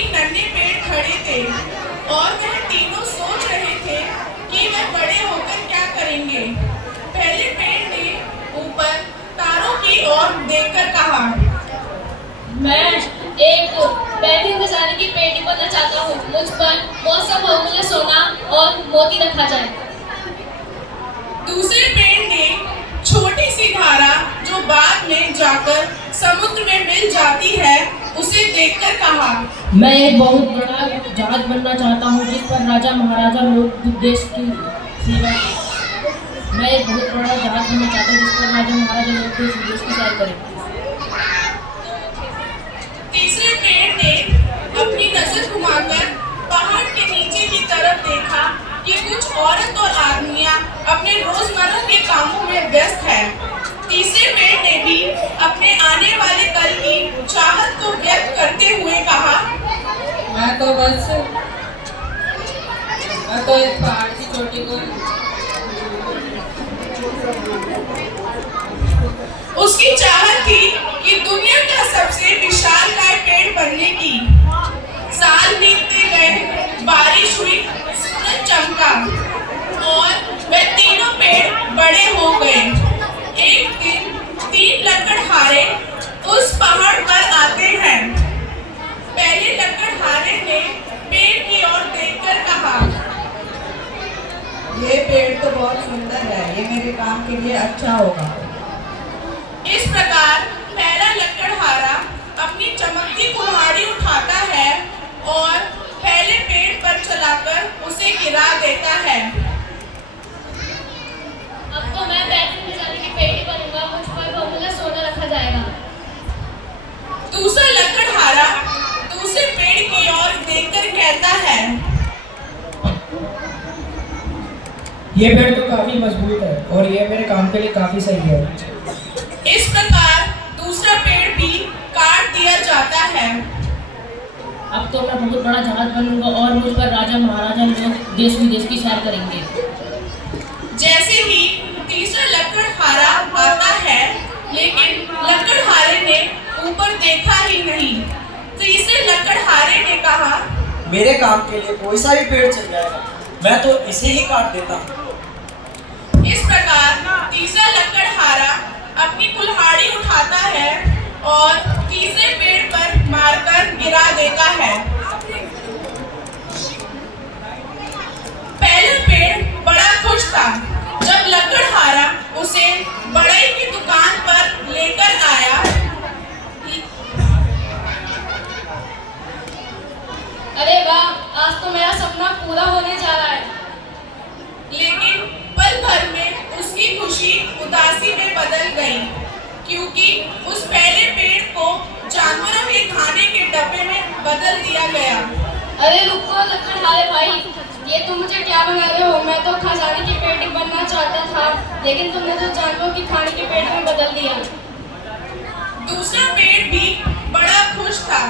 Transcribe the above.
तीन नन्हे पेड़ खड़े थे और वह तीनों सोच रहे थे कि वह बड़े होकर क्या करेंगे। पहले पेड़ ने ऊपर तारों की ओर देखकर कहा, मैं एक बैठी खजाने की पेटी बनना चाहता हूँ। मुझ पर बहुत सा बहुमूल्य सोना और मोती रखा जाए। दूसरे पेड़ ने छोटी सी धारा जो बाद में जाकर समुद्र में मिल जाती है उसे देखकर कहा, मैं एक बहुत बड़ा जहाज बनना चाहता हूँ जिस पर राजा महाराजा लोग देश की सेवा करें। मैं एक बहुत बड़ा जहाज बनना चाहता हूँ जिस पर राजा महाराजा लोग देश विदेश की सैर करें। तीसरे पेड़ ने अपनी नजर घुमाकर पहाड़ के नीचे की तरफ देखा कि कुछ औरत और आदमियां अपने रोजमर्रा के कामों में व्यस्त हैं। तीसरे पेड़ ने भी अपने आने वाले कल की चाहत को व्यक्त करते हुए कहा, मैं तो इस पहाड़ की चोटी को उसकी चाहत थी कि दुनिया का सबसे विशालकाय पेड़ बनने की। साल बीतते गए, बारिश हुई, सूरज चमका और वे तीनों पेड़ बड़े हो गए। एक दिन तीन लकड़हारे उस पहाड़ पर आते हैं। पहले लकड़हारे ने पेड़ की ओर देखकर कहा, ये पेड़ तो बहुत सुंदर है, ये मेरे काम के लिए अच्छा होगा। इस प्रकार पहला लकड़हारा अपनी चमकती कुल्हाड़ी उठाता है और पहले पेड़ पर चलाकर उसे गिरा देता है। अब तो मैं बैठी खजाने की पेटी बनूंगा। मुझ पर बहुमूल्य सोना रखा जाएगा। दूसरा लकड़हारा दूसरे पेड़ की ओर देखकर कहता है, ये पेड़ तो काफी मजबूत है और ये मेरे काम के लिए काफी सही है। इस प्रकार दूसरा पेड़ भी काट दिया जाता है। अब तो मैं बहुत बड़ा जहाज बनूंगा और मुझ पर राजा महाराजा लोग देश विदेश की सैर करेंगे। जैसे ही तीसरा लकड़हारा आता है, लेकिन लकड़हारे ने ऊपर देखा ही नहीं। तीसरे लकड़हारे ने कहा, मेरे काम के लिए कोई सा भी पेड़ चल जाएगा, मैं तो इसे ही काट देता हूँ। इस प्रकार तीसरा लकड़हारा अपनी कुल्हाड़ी उठाता है और तीसरे पेड़ पर मारकर गिरा देता है। पहला पेड़ बड़ा खुश था जब लकड़हारा उसे बढ़ई की दुकान पर लेकर आया। अरे वाह, आज तो मेरा सपना पूरा होने जा रहा है। लेकिन पल भर में उसकी खुशी उदासी में बदल गई, क्योंकि उस पहले पेड़ को जानवरों के खाने के डब्बे में बदल दिया गया। अरे रुको लकड़हारे भाई, ये तुम मुझे क्या बना रहे हो? मैं तो खजाने की पेटी बनना चाहता था, लेकिन तुमने तो जानवरों की खाने की पेटी में बदल दिया। दूसरा पेड़ भी बड़ा खुश था